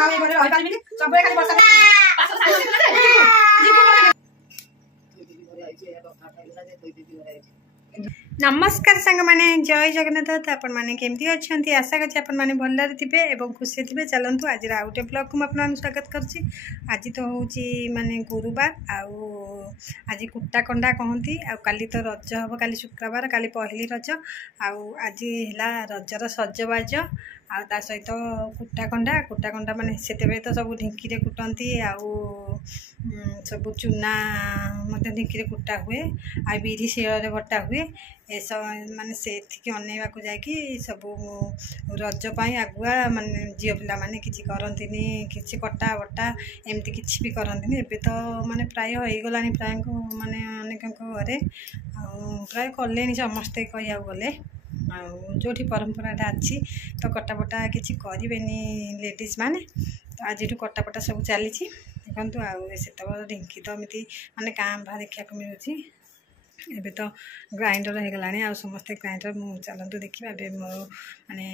मावे बोले रही पारिबिनी सब खाली वर्षा पास नमस्कार सांग माने जय जगन्नाथ आपण माने केमती अछंती आशा करछि आपण माने भलरे थिबे एवं खुशी थिबे चलंतु आज आउटे ब्लॉग को आपण माने स्वागत करछि। आज तो होउची माने गुरुवार आउ आज कुट्टाकंडा कहंती आ काली तो रज हबो काली शुक्रवार काली पहली रज आउ आज हैला रजर सजबाज आ ता सहित कुट्टाकंडा माने सेतेबे तो सब ढिंकी रे कुटंती आउ सब चूना मते ढिंकी रे कुटा हुए आ बिरी शिळ रे बटा हुए ए सब माने से थी अनेवा को जाकि सब रज पाई आगुआ माने झियो पिला माने किछि करंतिनी किछि कटा बटा एमती किछि भी करंतिनी एबे तो माने प्राय होई गलानी प्राय को माने अनेकंको घरे प्राय कलेनी समस्ते कहिया गले जोठी परंपरा अच्छी तो कटापटा किसी करेनि लेडीज माने तो आज कटापटा सब चली देखु आते ढिंकी तो एमती माने काँ भा देखा मिलूँ एबे तो ग्राइंडर हो गलानी आ समस्ते ग्राइंडर चलतु देखा मोर माने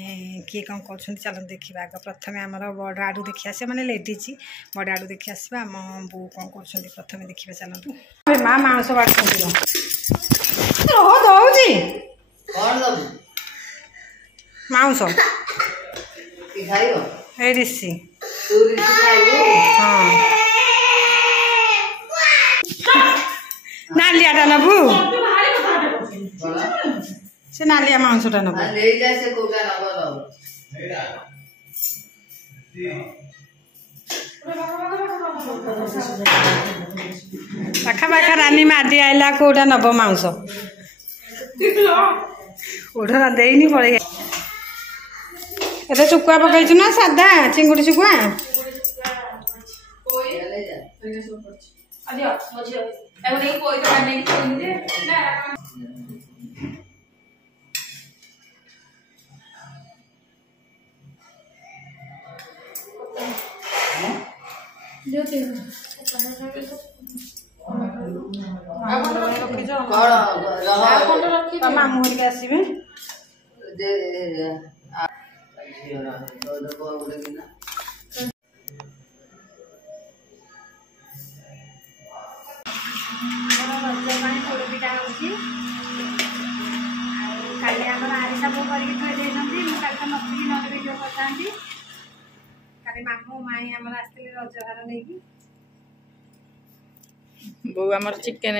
किए कौन कर चलते देखा आग प्रथम आम बड़ आड़ू देखी आस माने लेडीज बड़ आड़ू देखी आसवा आम बो कौन कर प्रथम देखा चलतु माँ मांस बाटुँ मांस ऋषि हाँ नालिया नबू से नालिया मांसटा नबू पाखापाखा रानी मादी आइला कौटा नब मांस ओढ़ा देनी पड़े एटा चुकुआ पकईचु ना सादा चिंगुड़ी चुकुआ मामू हरिका आसबे पोड़पिठा होगी काली आम आरिसा बो करके थी काली तो नथी ना भिडियो करता काली मामू माई आम आसते रजहार नहीं बो आम चिकेन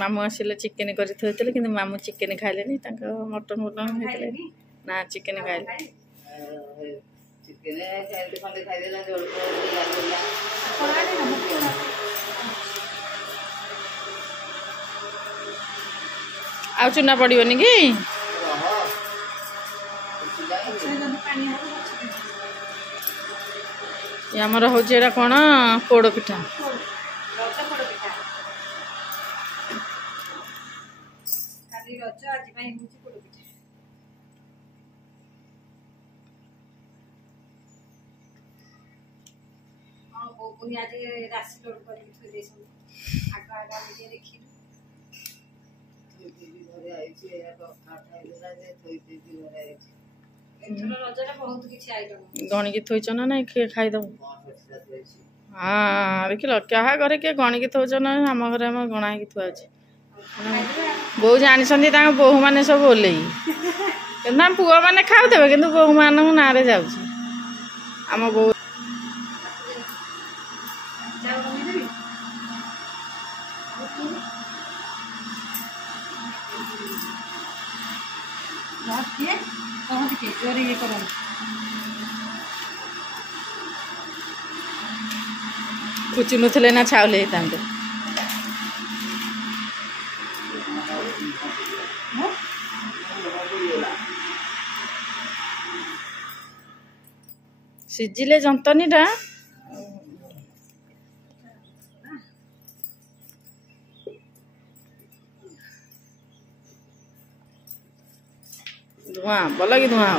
मामू आसिले चिकेन करते कि मामू चिकेन खाइले मटन मटन ना चिकेन खाइले आ चुना पड़ोनी कि आमर हूँ कौन पोड़ पिठा रज आज पोड़पिठा हाँ बो पुणी आज राशि लोड कर आग आग देखी गणिकी थोच ना ना किए खाईदब हाँ देख लो क्या घरे किए गणिकी थोच ना आम घर आम गणा थुआ बो जानी बोहू मैंने सब ओल्ले पुआ मैंने खाऊे कि बोहू मान ना जाम बो ये कर कुचुनुले ना छाउले सिझिले जंतनीटा धुआं भल कि धुआं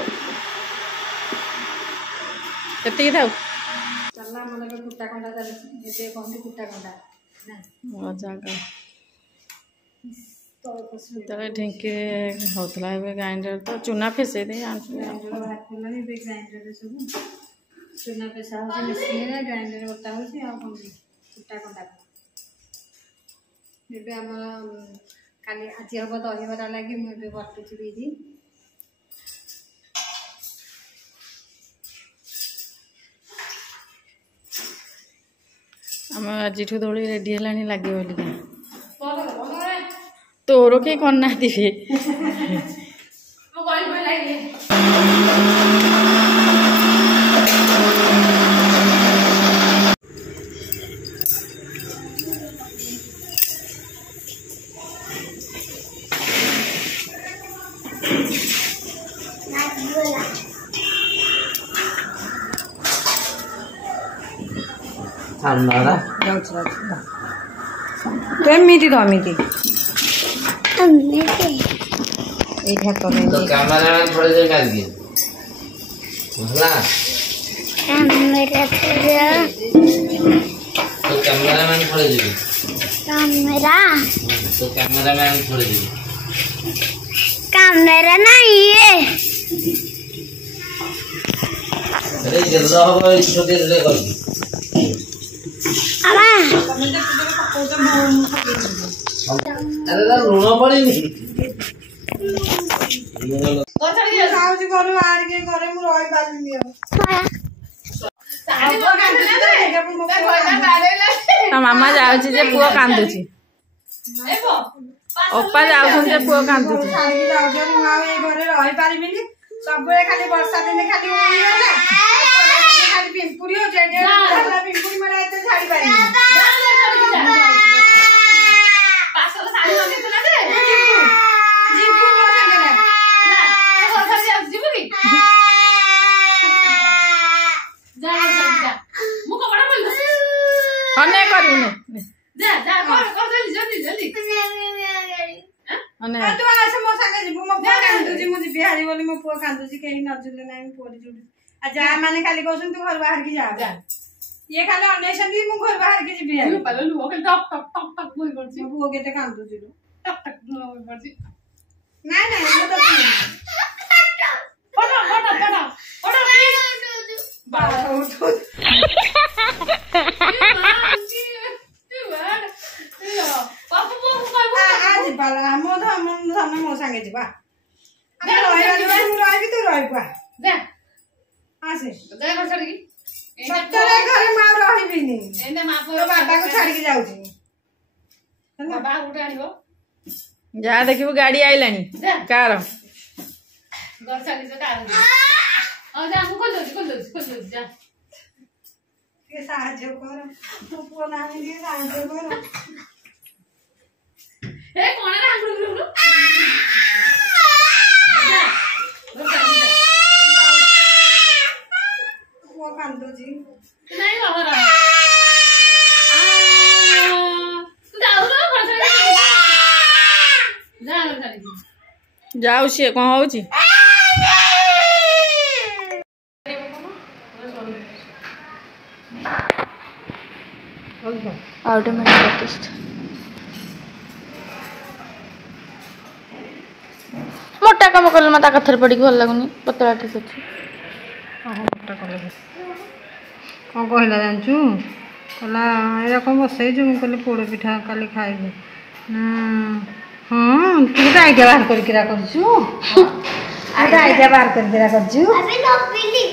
के था चलना मन कुट्टाकंडा चलते कहते कुट्टाकंडा ढिंकी होता ग्राइंडर तो चूना फेसई दे ग्राइंडर सब चूना पेसा हो मशीन ग्राइंडर बटा हो कुटा कंटा एबे आम काली आज हम दहीबरा लगी मुझे बटुची बिरी आम आज दोली रेडी है लगे बोलिक तोर कई करना केमिति धमिति एठा तो नहीं तो कैमरामैन थोड़े देर कर दिए बुझला तो कैमरामैन थोड़े देर तो कैमरामैन थोड़े देर कैमरा नहीं है अरे जल्दी हो गई छोटे रे कर अरे अरे ना लूना पड़ी नहीं साउजी करू आर के करे मु रही पालिनी मामा जाऊँ जे पुओ कांदुची अपा जाऊँ जे पुओ कांदुची घरे रही पारिबिनी सब खाली वर्षा दिन खाली खाली पिंपुड़ी हो जाए पिंपुड़ी मारे एते छाड़ी पारिनी तू आसे मो संगे जीबु मो पुआ कांदुची मु जीबी हारी बोली मो पुआ कांदुची केही नजुले नाही पुरी जुडी आ जा माने खाली कहउछन तू घर बाहर की जा ये खाली अनेशन भी मु घर बाहर की जीबी हारी पालो लुओ के टक टक टक टक बोई करछि पुआ केते कांदुची लो टक टक बोई करछि नाही नाही मो तो फटा फटा फटा फटा बा उठ आज बाला मो धम मो संगे जीवा अरे रही तू रही तू रही पुआ जा आसे जा घर छाड़ी की सत्तरे घर मा रही बिनी एने मा तो बाबा को छाड़ी के जाउची बाबा उठे आनिबो जा देखिबो गाड़ी आइलानी कार घर छाड़ी से कार आ जा मु खोल दो जा के साहाଯ୍य कर तू पुआ नाही के साहाଯ୍य कर ए कोने रे आंगुल गुरु जा वो कांदो जी नहीं बाबा रा तू जाऊ ना घर जा जाऊ सी कौन होची ऑटोमेटिक आर्टिस्ट मोटा काम कल मत कथर पड़ी भल लगुनि पतला ठीक अच्छे मोटा कल कौन कहला जानचु कहला एरा कौन बसई जो मुझे कहली पोड़ पिठा काली खाइबे हाँ तू आइडिया बाहर करके रखछु आइडिया बाहर करके रखछु अबे नो पीली